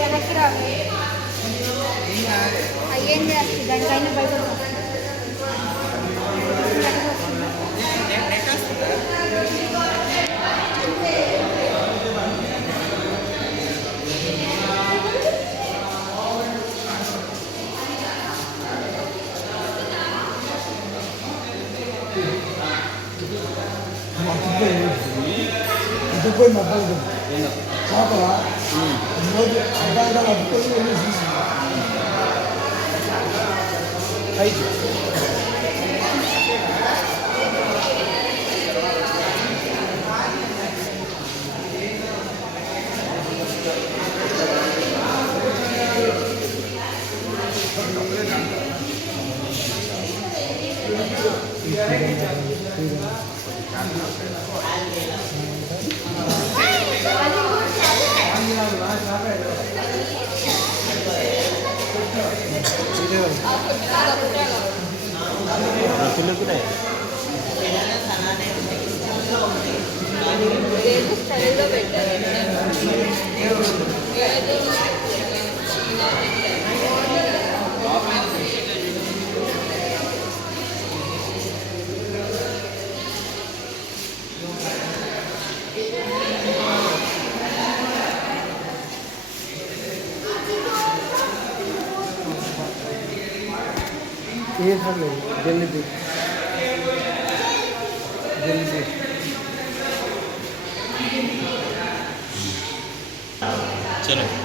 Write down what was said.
వెనక్కి రా అయ్యేం చేస్తుంది దానికైనా బయట depois na banda. Sabe lá? A banda lá depois não existe. Aí. స్టైల్లో పెట్టారు ये सब नहीं जल्दी जल्दी चलो